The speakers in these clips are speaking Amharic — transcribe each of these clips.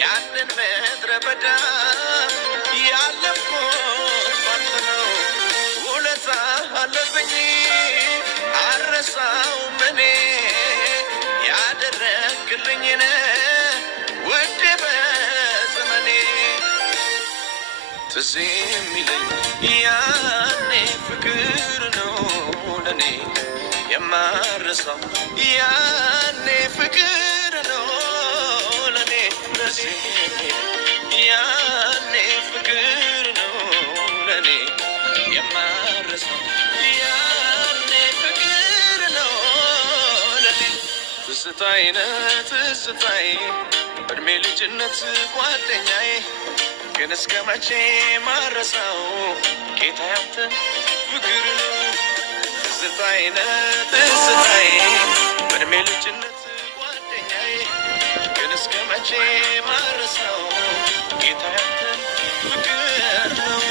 ያንን ምድረ በዳ ያለፍኩት ባንተ ነው። ውለታ አለብኝ አልረሳውም እኔ ያደረግልኝን ውዴ በዘመኔ ትዝ የሚለኝ ያኔ ፍቅር ነው ለኔ የማረሳው ያኔ ፍቅር ነው ለኔ ያኔ ፍቅር ነው ለኔ የማረሳው ያኔ ፍቅር ነው ለኔ ትዝታዬ ነህ ትዝታዬ እድሜ ልጅነት ጓደኛዬ ግን እስከ መቼ ማረሳው ጌታ ያንተ ፍቅር ነው ትዝታዬ ነህ ትዝታዬ በእድሜ ልጅነት ጓደኛዬ ግን እስከ መቼ ማረሳው ጌታ ያንተ ፍቅር ነው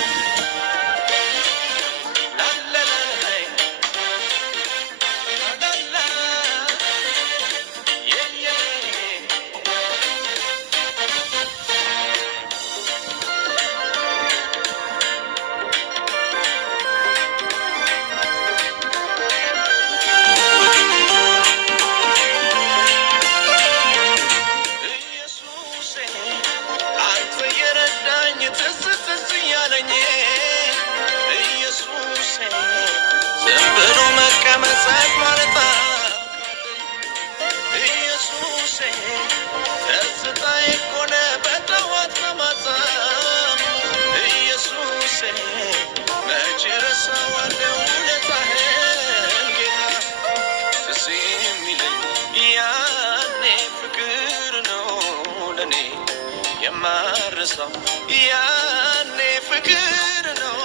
የማረሳው ያኔ ፍቅር ነው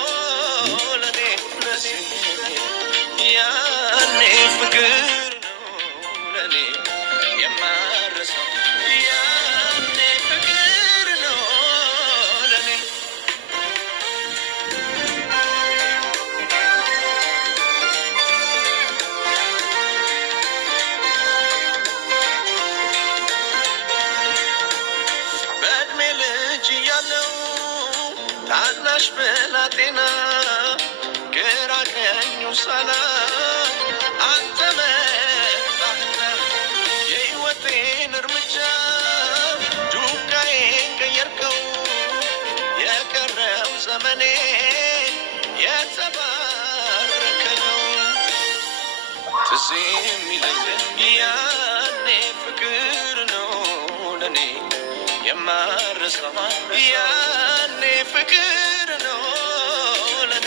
ለኔ ያኔ ፍቅር ነው ለኔ የማረሳው ያኔ ፍቅር ነው ለኔ ታናሽ ብላቴና ግራ ቀኙ ሳላ አንተ መጣህና የሕይወቴን እርምጃ ዱካዬን ቀየርከው የቀረው ዘመኔ የተባረከ ነው ትዝ የሚለኝ ያኔ ፍቅር ነው ለኔ የማረሳው ያኔ ፍቅር ነው ለኔ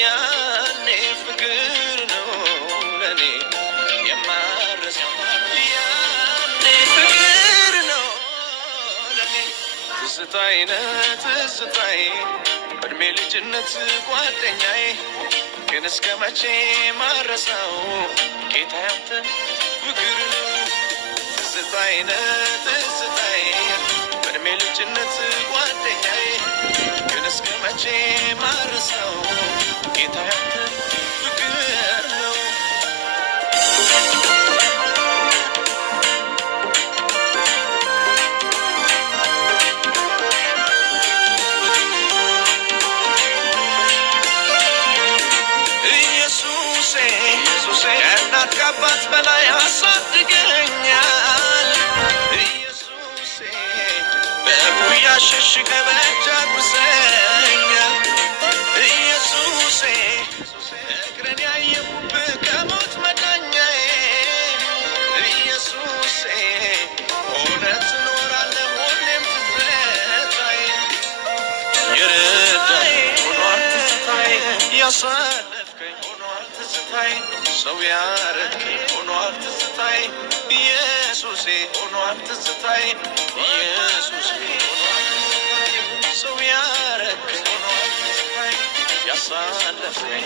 ያኔ ፍቅር ነው ለኔ የማረሳው ያኔ ፍቅር ነው ለኔ ትዝታዬ ነህ ትዝታዬ በእድሜ ልጅነት ጓደኛዬ ግን እስከ መቼ ማረሳው ጌታ ያንተ ፍቅር ነው ትዝታዬ ነህ ትዝታዬ በእድሜ ልጅነት ጓደኛዬ ግን እስከ መቼ ማረሳው ጌታ ያንተ ፍቅር ነው ኢየሱሴ ከእናት ከአባት በላይ አሳድገኛል ኢየሱሴ በጉያ ሸሽገህ በእጅ አጉርሰኛል ኢየሱሴ እግሬን ያየሁብህ ከሞት መዳኛዬ ኢየሱሴ እውነት እኖራለሁ ሁሌም ትዝታዬ ያሳለፍከኝ ሆኗል ትዝታዬ ሰው ያረከኝ ሆኗል ትዝታዬ ኢየሱሴ ሆኗል ትዝታዬ ኢየሱሴ ሆኗል ትዝታዬ ሰው ያረከኝ ሆኗል ትዝታዬ ያሳለፍከኝ